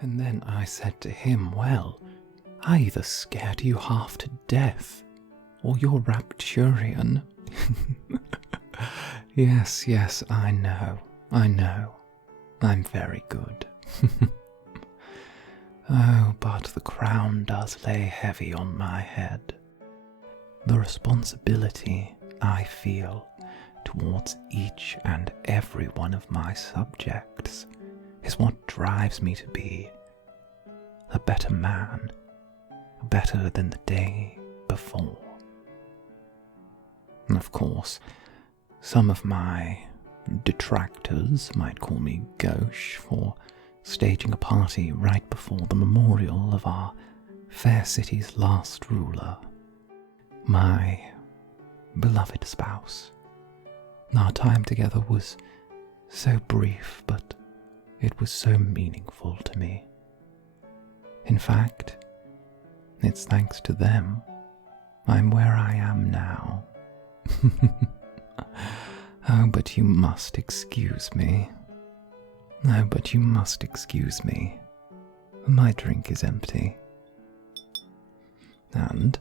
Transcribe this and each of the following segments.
And then I said to him, well, I either scared you half to death, or you're Rapturian. Yes, I know. I'm very good. Oh, but the crown does lay heavy on my head. The responsibility I feel towards each and every one of my subjects is what drives me to be a better man, better than the day before. Of course, some of my detractors might call me gauche for staging a party right before the memorial of our fair city's last ruler, my beloved spouse. Our time together was so brief, but it was so meaningful to me. In fact, it's thanks to them I'm where I am now. Oh, but you must excuse me. My drink is empty. And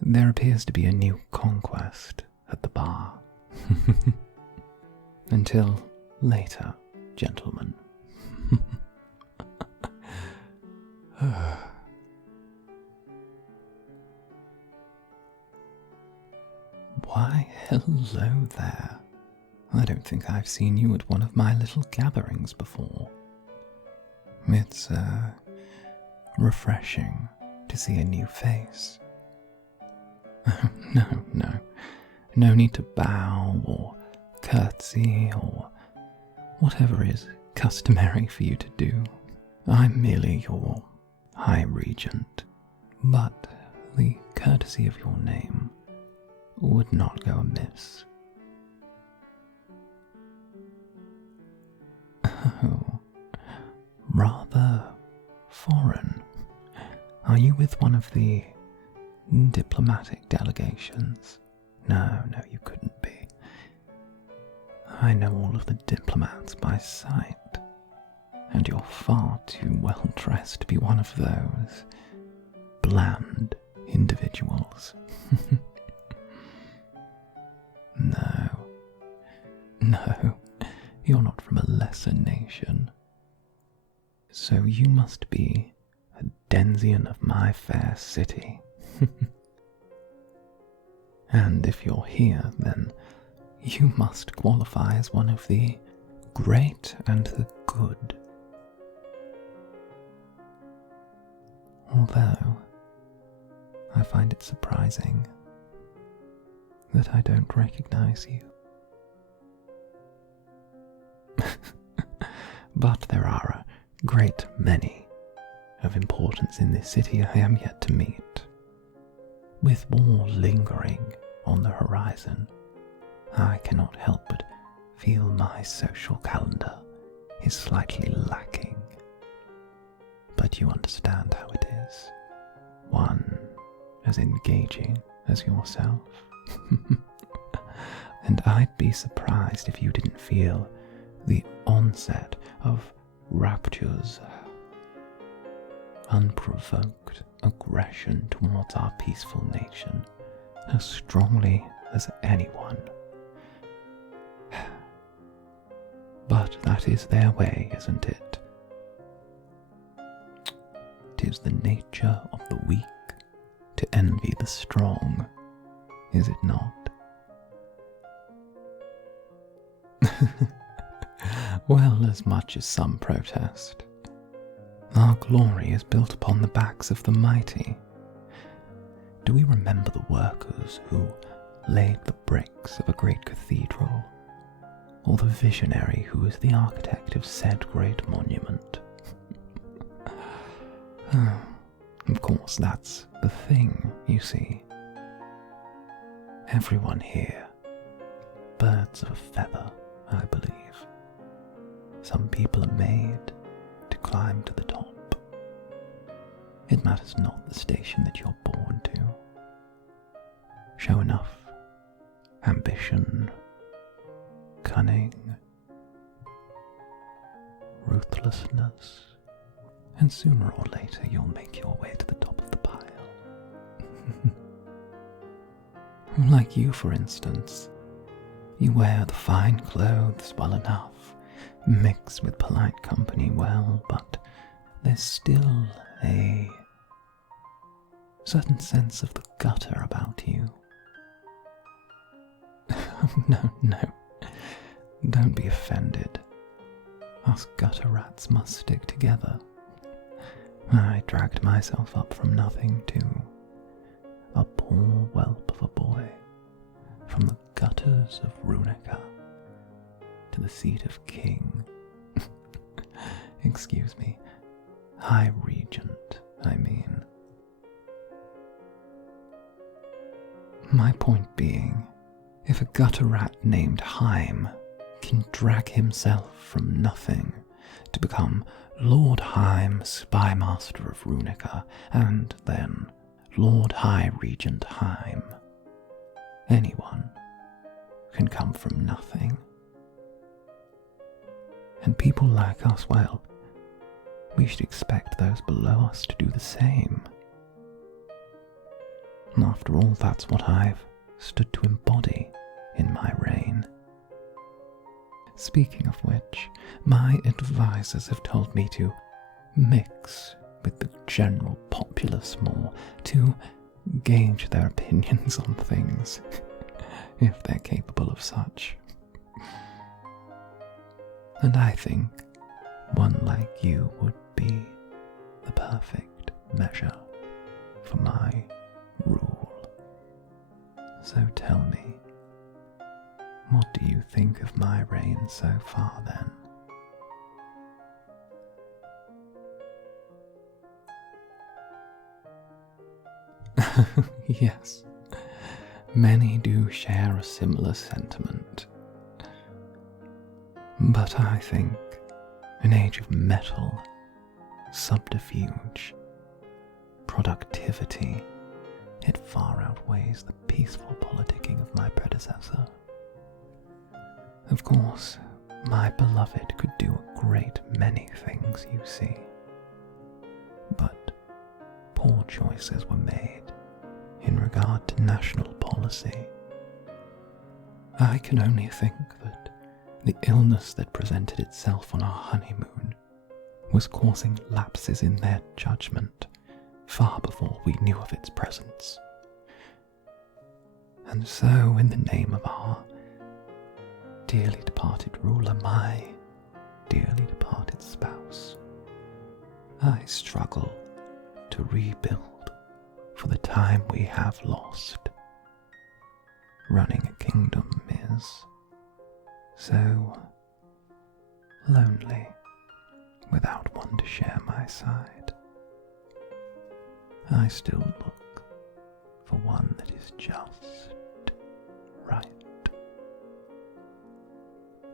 there appears to be a new conquest at the bar. Until later, gentlemen. Why, hello there. I don't think I've seen you at one of my little gatherings before. It's, refreshing to see a new face. No need to bow or curtsy or whatever is customary for you to do. I'm merely your High Regent, but the courtesy of your name would not go amiss. Oh, rather foreign. Are you with one of the diplomatic delegations? No, you couldn't be. I know all of the diplomats by sight, and you're far too well dressed to be one of those bland individuals. No, you're not from a lesser nation. So you must be a denizen of my fair city. And if you're here, then you must qualify as one of the great and the good. Although, I find it surprising that I don't recognize you. But there are a great many of importance in this city I am yet to meet. With war lingering on the horizon, I cannot help but feel my social calendar is slightly lacking. But you understand how it is. One as engaging as yourself. And I'd be surprised if you didn't feel the onset of Rapture's unprovoked aggression towards our peaceful nation as strongly as anyone. But that is their way, isn't it? 'Tis the nature of the weak to envy the strong, is it not? Well, as much as some protest, our glory is built upon the backs of the mighty. Do we remember the workers who laid the bricks of a great cathedral, or the visionary who was the architect of said great monument? Of course, that's the thing, you see. Everyone here, birds of a feather, I believe. Some people are made to climb to the top. It matters not the station that you're born to. Show enough ambition, cunning, ruthlessness, and sooner or later you'll make your way to the top of the pile. Like you, for instance. You wear the fine clothes well enough, mix with polite company well, but there's still a certain sense of the gutter about you. No, don't be offended. Us gutter rats must stick together. I dragged myself up from nothing to a poor whelp of a boy, from the gutters of Runica to the seat of King. Excuse me, High Regent, I mean. My point being, if a gutter rat named Hyme can drag himself from nothing to become Lord Hyme, Spymaster of Runica, and then Lord High Regent Hyme, anyone can come from nothing. And people like us, well, we should expect those below us to do the same. And after all, that's what I've stood to embody in my reign. Speaking of which, my advisors have told me to mix with the general populace more, to gauge their opinions on things, if they're capable of such. And I think one like you would be the perfect measure for my rule. So tell me, what do you think of my reign so far then? Yes, many do share a similar sentiment. But I think an age of metal, subterfuge, productivity, it far outweighs the peaceful politicking of my predecessor. Of course, my beloved could do a great many things, you see. But poor choices were made in regard to national policy. I can only think that the illness that presented itself on our honeymoon was causing lapses in their judgment far before we knew of its presence. And so, in the name of our dearly departed ruler, my dearly departed spouse, I struggle to rebuild for the time we have lost. Running a kingdom is so lonely without one to share my side. I still look for one that is just right.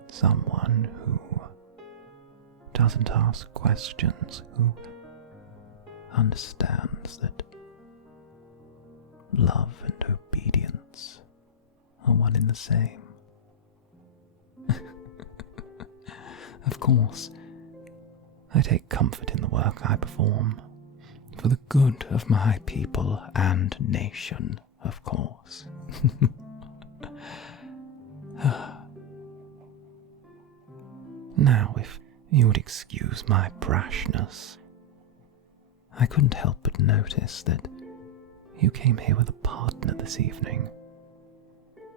Someone who doesn't ask questions, who understands that love and obedience are one and the same. Of course, I take comfort in the work I perform, for the good of my people and nation, of course. Now, if you would excuse my brashness, I couldn't help but notice that you came here with a partner this evening,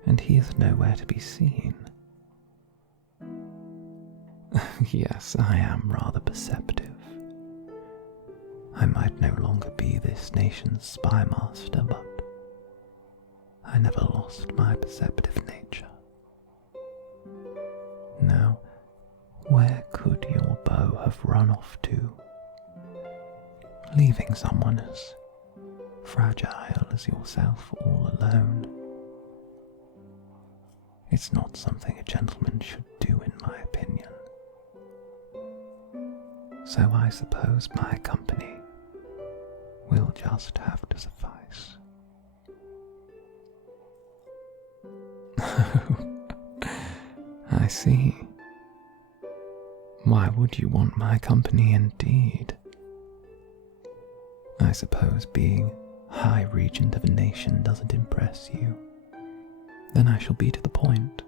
and he is nowhere to be seen. Yes, I am rather perceptive. I might no longer be this nation's spymaster, but I never lost my perceptive nature. Now, where could your bow have run off to, leaving someone as fragile as yourself all alone? It's not something a gentleman should do, in my opinion. So I suppose my company will just have to suffice. I see. Why would you want my company indeed? I suppose being High Regent of a nation doesn't impress you. Then I shall be to the point.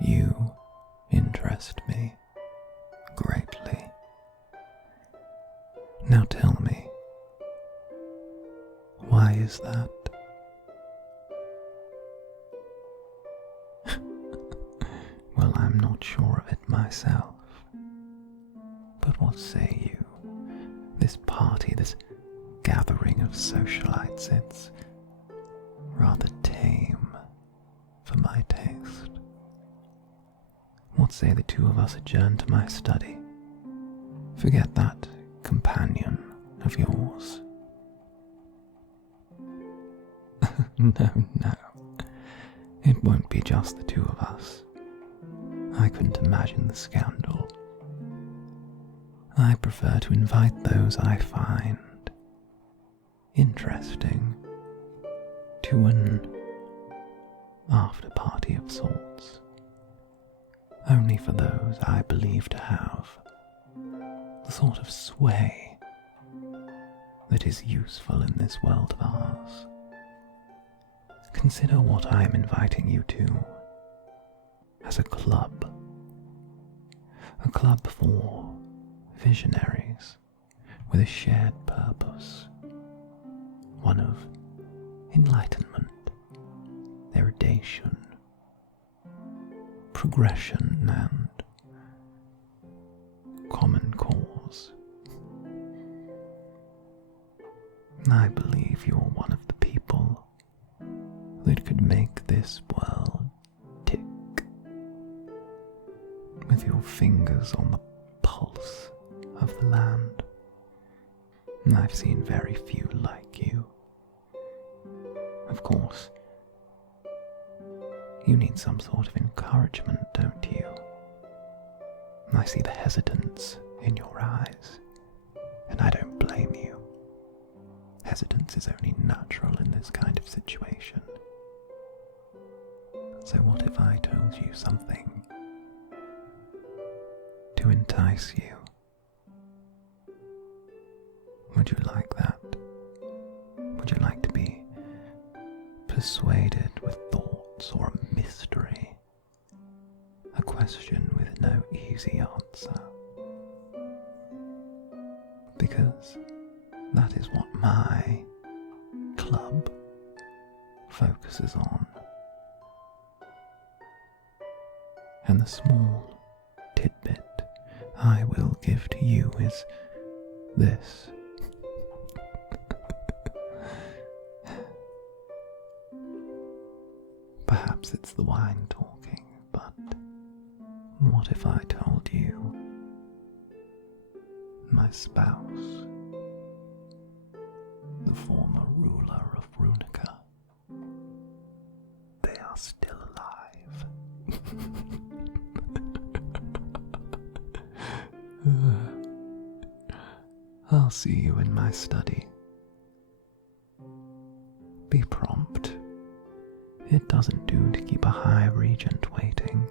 You interest me greatly. Now tell me, why is that? Well, I'm not sure of it myself. But what say you? This party, this gathering of socialites, it's rather tame for my taste. What say the two of us adjourn to my study? Forget that companion of yours. No, it won't be just the two of us. I couldn't imagine the scandal. I prefer to invite those I find interesting to an after party of sorts, only for those I believe to have the sort of sway that is useful in this world of ours. Consider what I am inviting you to as a club for visionaries with a shared purpose, one of enlightenment, erudition, progression, and common cause. I believe you're one of the people that could make this world tick, with your fingers on the pulse of the land. I've seen very few like you. Of course, you need some sort of encouragement, don't you? I see the hesitance in your eyes, and I don't blame you. Hesitance is only natural in this kind of situation. So what if I told you something to entice you? Would you like that? Would you like to be persuaded with thoughts or a mystery? A question with no easy answer? Because that is what my club focuses on. And the small tidbit I will give to you is this. Perhaps it's the wine talking, but what if I told you my spouse, the former ruler of Runica, they are still alive? I'll see you in my study. Be prompt. It doesn't do to keep a High Regent waiting.